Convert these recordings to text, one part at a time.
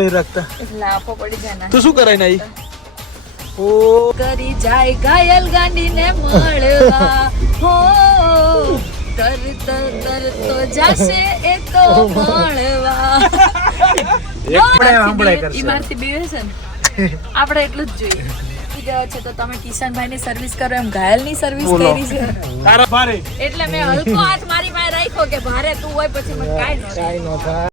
नहीं रखता એટલે આપો પડી જાય ના तो શું કરાય નહીં ओ કરી જાય ઘાયલ ગાંડીને મળવા હો તર તો જાશે એ તો મળવા ઈ મારથી બીવે છે ને આપણે એટલું જ જોઈએ ગયો છે તો તમે કિશનભાઈ ની સર્વિસ કરો એમ ઘાયલ ની સર્વિસ કરી છે તારા ભારે એટલે મેં હલકો હાથ મારી પાસે રાખ્યો કે ભારે તું હોય પછી મને કાઈ ન થાય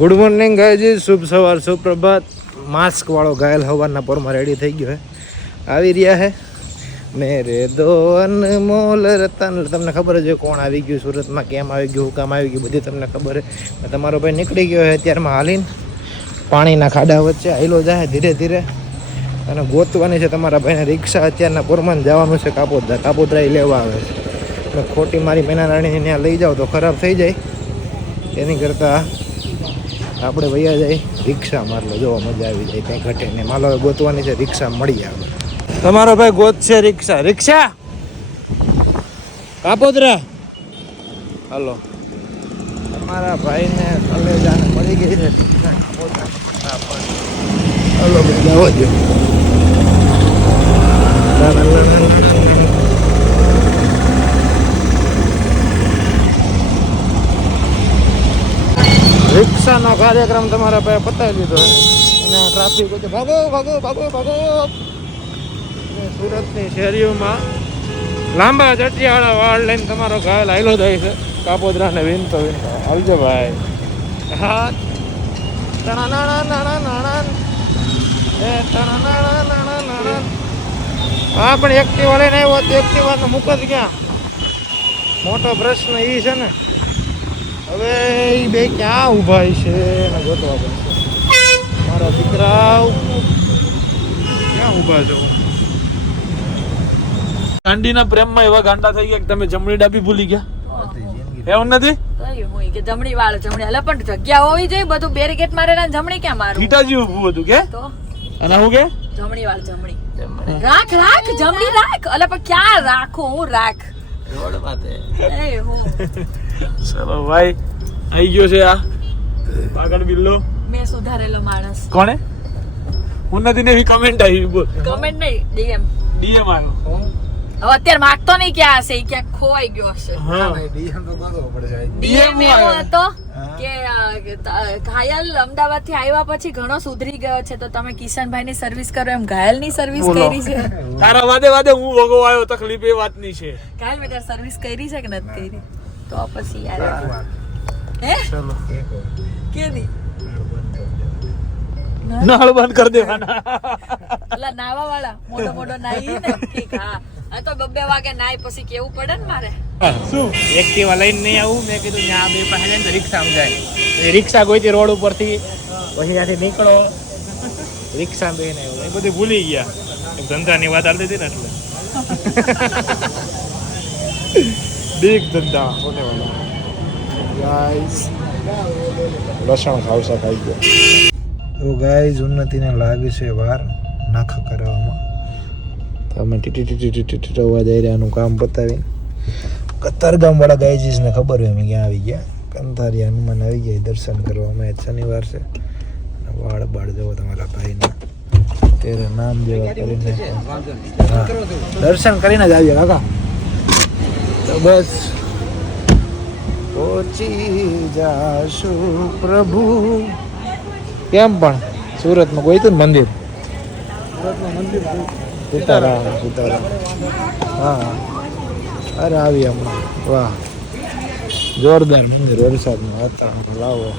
ગુડ મોર્નિંગ ગાયજી, શુભ સવાર, સુપ્રભાત. માસ્ક વાળો ઘાયલ હવાના પોરમાં રેડી થઈ ગયો હે, આવી રહ્યા હે મેરે દો અનમોલ રતન. તમને ખબર જ કોણ આવી ગયું સુરતમાં, કેમ આવી ગયું, કામ આવી ગયું, બધી તમને ખબર છે. તમારો ભાઈ નીકળી ગયો છે અત્યારમાં હાલીને પાણીના ખાડા વચ્ચે હાઈલો જાય ધીરે ધીરે, અને ગોતવાની છે તમારા ભાઈને રિક્ષા. અત્યારના પોરમાં જવાનું છે કાપોદ્રા લેવા આવે છે. ખોટી મારી મેનારાણીને ત્યાં લઈ જાઓ તો ખરાબ થઈ જાય, એની કરતાં આપણે વૈયા જાય રિક્ષા માર લો, જોવા મજા આવી જાય, કંઈ ઘટે ને. માલો ગોતવાની છે, રિક્ષા મળી આવે. તમારો ભાઈ ગોત છે રિક્ષા. રિક્ષા કાપોદ્રા હાલો. તમારા ભાઈને કલેજાને મળી ગઈ છે રિક્ષા કાપોદ્રા. હાલો ભાઈ જાવ જો. રિક્ષાનો કાર્યક્રમ તમારા પાસે પતાવી લીધો અને ટ્રાફિક ભાગો ભાગો ભાગો ભાગો. સુરતની શેરીઓમાં લાંબા ચટિયાળા વાળ લઈને તમારો ઘાયલ હાઈલો જાય છે કાપોદ્રાને વિનતો હાલજો ભાઈ. હા હા પણ એક્ટિવા લઈને આવ્યો તો એક્ટિવાનો મૂકો જ ક્યાં? મોટો પ્રશ્ન એ છે ને. હવે એ બે ક્યાં ઊભા છે ને ગોતવા પડશે. મારા દીકરાઓ ક્યાં ઊભા છો? ગાંડીના પ્રેમમાં એવા ગાંડા થઈ ગયા કે તમે જમણી ડાબી ભૂલી ગયા, એવું નથી? કે જમણી વાળ જમણી એટલે પણ જગ્યા હોવી જોઈએ, બધું બેરીકેટ મારેલા જમણી ક્યાં મારું? ઠીટાજી ઊભું હતું કે તો અને હું કે જમણી વાળ જમણી રાખ રાખ જમણી રાખ. અલે પણ ક્યાં રાખું હું? રાખ એ હું ચલો ભાઈ આવી ગયો છે આ પાગળ બિલ્લો. મેં સુધારેલો માણસ. કોણે? હું નથી ને એવી કમેન્ટ આવી. બોલ કમેન્ટ નહીં, ડીએમ આવ્યો. હવે અત્યારે માગતો નહીં ક્યાં હશે, ક્યાંક ખોવાઈ ગયો હશે. હા ડીએમ એવો હતો કે ઘાયલ અમદાવાદ થી આવ્યા પછી ઘણો સુધરી ગયો છે, તો તમે કિશનભાઈ ની સર્વિસ કરો એમ ઘાયલ ની સર્વિસ કરી છે. તારા વાદે વાદે હું ભોગવાયો તકલીફ એ વાતની છે. ઘાયલ મેં તાર સર્વિસ કરી છે કે નથી કરી? તો પછી યાર હે ચલો કેદી નળ બંધ કરી દેવાના. અલા નાવા વાળા મોટો મોટો નાઈ ને ઠીક. હા આ તો 2 વાગે નાઈ પછી કેવું પડે ને મારે. શું એક્ટિવા લઈને નહીં આવું, મેં કીધું ત્યાં બે પાસે જઈને રિક્ષામાં જાય. રિક્ષા ગોઈતી રોડ ઉપરથી, પછી ત્યાંથી નીકળો રિક્ષા બેને આવ્યો. એ બધી ભૂલી ગયા. ધંધાની વાત આવતી હતી ને એટલે બિગ ધંધા હોને વાળા ગાઈસ. લસણ ખાવસા ખાઈ ગયો. તો ગાઈસ ઉન્નતિને લાગે છે વાર નાખ કરાવવામાં, તો અમે ટીટી અવાજ આવી રહ્યાનું કામ પતાવીને કતારગામ વાળા ગાયજીસને ખબર હોય અમે ક્યાં આવી ગયા. કંથારી હનુમાન આવી ગયા દર્શન કરવા. અમે શનિવાર છે, વાળ બાળ જવો તમારા ભાઈના તેરે નામ જેવા કરીને દર્શન કરીને જ આવીએ કાકા. તો બસ પહોંચી જાશું પ્રભુ. કેમ પણ સુરતમાં કોઈ હતું ને મંદિર? સીતારામ સીતારામ. હા અરે આવી હમણાં. વાહ જોરદાર મંદિર, વરસાદનું વાતાવરણ. લાવો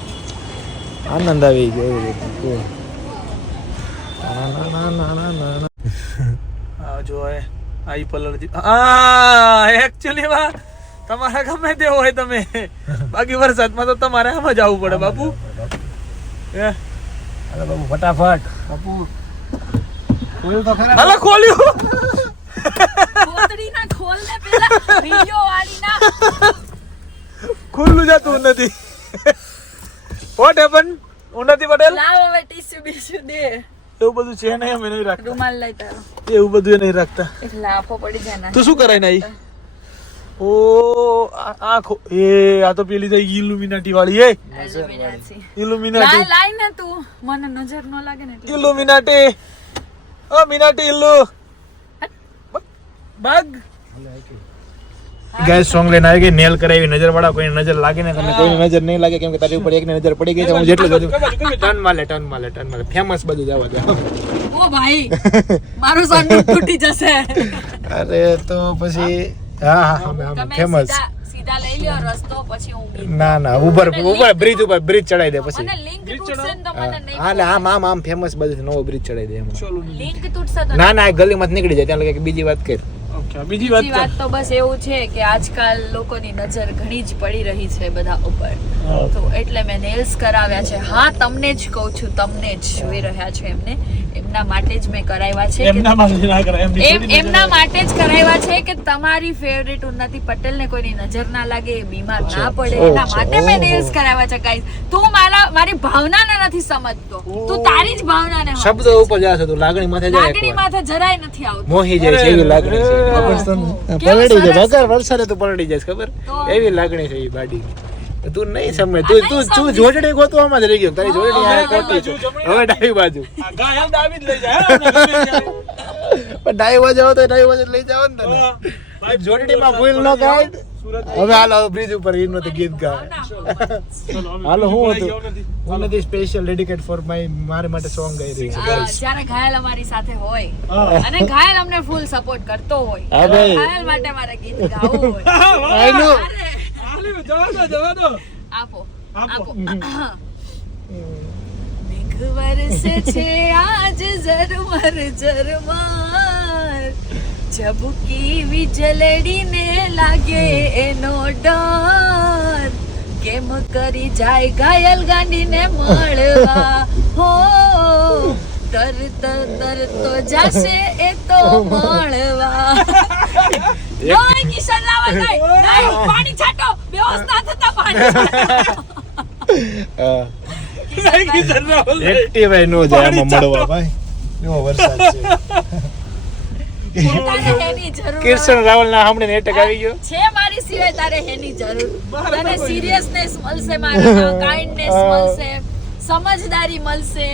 આનંદ આવી ગયો એવી રીતે. જો આઈ પલળજી. હા એકચ્યુઅલી માં તમારા ગમે તે હોય તમે, બાકી વરસાદમાં તો તમારે આમ જ આવવું પડે બાપુ. અરે બાબુ ફટાફટ બાપુ ખોલ્યું તો ખરા. હાલો ખોલ્યું. કોતરી ના ખોલ ને પેલા વિડિયો વાળી ના ખુલ્લું જતું નથી. વોટ હેપન ઉન્નતિ પટેલ? લાવ હવે ટીસ્યુ બીસ્યુ દે. એવું બધું છે નહીં, અમે નહીં રાખતા રૂમાલ લઈ તારો એવું બધું એ નહીં રાખતા. એટલે આપો પડી જાય ને. તું શું કરાય નહીં? ઓ આખો એ આ તો પેલી થઈ ઇલ્યુમિનાટી વાળી એ ઇલ્યુમિનાટી લાઈ ને તું મને નજર ન લાગે ને એટલે. ઇલ્યુમિનાટી ઓ મિનાટી ઇલ્લુ બગ ગાઈસ સોંગ લઈને આવી ગઈ નેલ કરાવી નજર વાળા કોઈની નજર લાગે ને તમને કોઈની નજર નહીં લાગે કેમ કે તારી ઉપર એકની નજર પડી ગઈ છે. હું જેટલું બધું ટર્ન માલે ફેમસ બધું જવા દે. ઓ ભાઈ મારું સાંડું તૂટી જશે. અરે તો પછી હા હા તમે ફેમસ. સીધા લઈ લ્યો રસ્તો પછી હું ના ના ઉપર બ્રિજ ચડાઈ દે પછી. મને લિંક તૂટશે ને તો મને નહીં. હા આમ આમ આમ ફેમસ બધું નવો બ્રિજ ચડાઈ દે એમ. લિંક તૂટશે તો ના ના આ ગલીમાંથી નીકળી જાય ત્યાં લગે બીજી વાત કર. ઓકે બીજી બીજી વાત તો બસ એવું છે કે આજકાલ લોકોની નજર ઘણી જ પડી રહી છે બધા ઉપર, તો એટલે મેં નેલ્સ કરાવ્યા છે. હા તમને જ કહું છું, તમને જ જોઈ રહ્યા છો એમને, એમના માટે જ મેં કરાવ્યા છે એમના માટે ના કરાય એમના માટે જ કરાવ્યા છે કે તમારી ફેવરેટ ઉન્નતિ પટેલ ને કોઈની નજર ના લાગે, બીમાર ના પડે, એના માટે મેં નેલ્સ કરાવ્યા છે. ગાઈસ તું મારી ભાવનાને નથી સમજતો, તું તારી જ ભાવનાને સમજ. શબ્દ ઉપર જાશે તો લાગણી માથે જાય. લાગણી માથે જરાય નથી આવતું. મોહી જાય છે એવી લાગણી છે. પલળી જાય વગર વરસાદે તો પલળી જાય ખબર એવી લાગણી છે એ બાડી. તું નહીં સમજ, તું જોડણી ગોતવામાં જ રહી ગયો. તારી જોડણી આ ખોટી છે. હવે ડાબી બાજુ ગાયલ દાવી જ લઈ જાય પણ ડાબી બાજુ આવો તો ડાબી બાજુ લઈ જાવ ને તને. જોડણીમાં ભૂલ ન ગાય. હવે હાલો બ્રિજ ઉપર ઈનો તો ગીત ગા. હાલો હું હતું નથી સ્પેશિયલ ડેડિકેટ ફોર મારે માટે સોંગ ગાઈ રહી છે. જ્યારે ઘાયલ અમારી સાથે હોય અને ઘાયલ અમને ફૂલ સપોર્ટ કરતો હોય, હા ભાઈ. ઘાયલ માટે મારે ગીત ગાવું હોય. આઈ નો જવા દો આપો મેઘ વરસે છે આજ ઝરમર ઝરમર, ઝબૂકી વીજળીને લાગે એનો ડર, કેમ કરી જાય ઘાયલ ગાંડીને મળવા હો, તરત તરતો જાશે એ તો મળવા. નહીં કિશન રાવલ નહીં, પાણી છાંટો, વ્યવસ્થા થતા પાણી છાંટો. એક્ટિવ નો જાય આમાં મળવા ભાઈ. એવો વરસાદ છે. તારે એની જરૂર કિશન રાવલ ના સામે નેટક આવી ગયો છે મારી સિવાય, તારે એની જરૂર. તને સિરિયસનેસ મળશે, મારામાં કાઇન્ડનેસ મળશે, સમજદારી મળશે,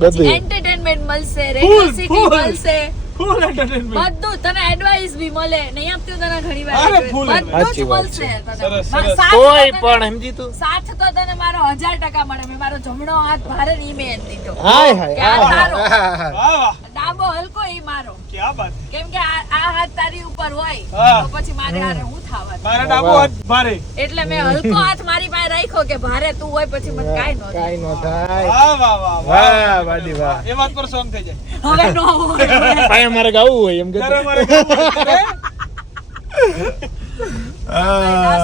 બધું એન્ટરટેનમેન્ટ મળશે, રેગ્યુલરિટી મળશે, ફૂલ એન્ટરટેનમેન્ટ બધું. તને એડવાઇસ બી મળે, નહીં આપતી તને ઘણી અરે વાર full. બધું જ સાચી વાત મળશે તને. સરસ, સાથ સરસ. તો કોઈ તને- પણ સમજી તું. સાથ તો તને મારો 1000% મળે. મેં મારો જમણો હાથ ભારે ને ઈ મેં દીધો. હાય કે આ તારો. હાય વાહ વાહ ડાબો હલકો ઈ મારો. ક્યાં વાત. કેમ કે આ હાથ તારી ઉપર હોય હા. તો પછી મારે હારે હું થાવાનું. મારા ડાબો હાથ ભારે. એટલે મેં હલકો હાથ મારી પાસે રાખ્યો કે ભારે તું હોય પછી મને કાઈ ન થાય. કાઈ નો થાય. વાહ વાહ વાહ વાહ વાડી વાહ. એ વાત પર સોંગ થઈ જાય. હવે નો હોય. ભાઈ મારે ગાવું હોય એમ કે ત્યારે મારે ગાવું હોય.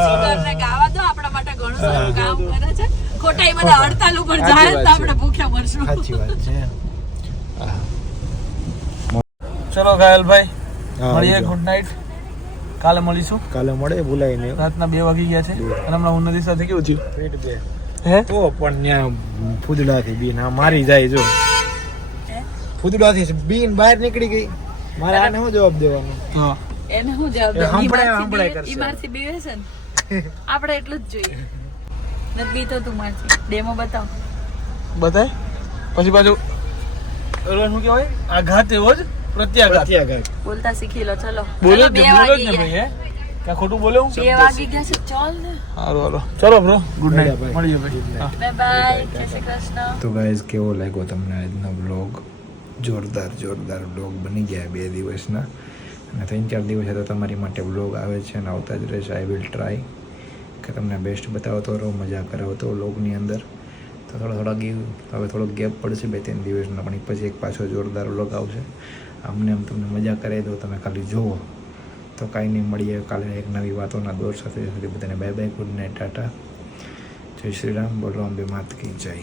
સિંગરને ગાવા દો, આપણા માટે ઘણું સારું કામ કરે છે. ખોટા એ બધા હડતાલ ઉપર જાય તો આપણે ભૂખ્યા મરશું. સાચી વાત છે. ચલો ઘાયલભાઈ હા, મળીએ. આવજો. Good night. કાલે મળીશું. કાલે મળે ભૂલાય નહીં. રાતના 2 વાગી ગયા છે અને હમણાં ઉન્નતિ સાથે કેવું થયું પેટ બે હે તો પણ ત્યાં ફૂદડાથી બીન આ મારી જાય જો. ફૂદડાથી બીન બહાર નીકળી ગઈ. મારે આને શું જવાબ દેવાનો? હા એને હું જવાબ એ દઉં? હંભળાય ઈ હંભળાય મારથી કરશે. બીવે છે ને. આપણે એટલું જ જોઈએ. નથી બીતો તું મારથી. ડેમો બતાવ. બતાય પછી પાછું ઓલો શું કહેવાય આઘાત એવો જ પ્રત્યાઘાત પ્રત્યાઘાત. બોલતા શીખી લો. ચલો બોલો ચલો, જ 2 ને, બોલો જ વાગી ને ગયા. ભાઈ હે ક્યાં ખોટું બોલ્યો 2 વાગી ગયા છે. ચાલ ને. હાલો હાલો ચલો બ્રો ગુડ નાઇટ ભાઈ. મળીએ ભાઈ હા. Bye bye. જય શ્રી કૃષ્ણ. તો ગાઈઝ કેવો લાગ્યો તમને આજનો બ્લોગ? જોરદાર બ્લોગ બની ગયા 2 દિવસના, અને 3-4 દિવસે તો તમારી માટે બ્લોગ આવે છે અને આવતા જ રહેશે. આઈ વિલ ટ્રાય કે તમને બેસ્ટ બતાવતો રહો, મજા કરાવતો વ્લોગની અંદર. તો હવે થોડોક ગેપ પડશે 2-3 દિવસનો, પણ પછી એક પાછો જોરદાર વ્લોગ આવશે. આમને આમ તમને મજા કરાવી દો, તમે ખાલી જુઓ તો કાંઈ નહીં. મળીએ કાલે એક નવી વાતોના દોર સાથે. બધાને bye bye, good night, Tata, જય શ્રી રામ, બોલો અંબે માત કી જય.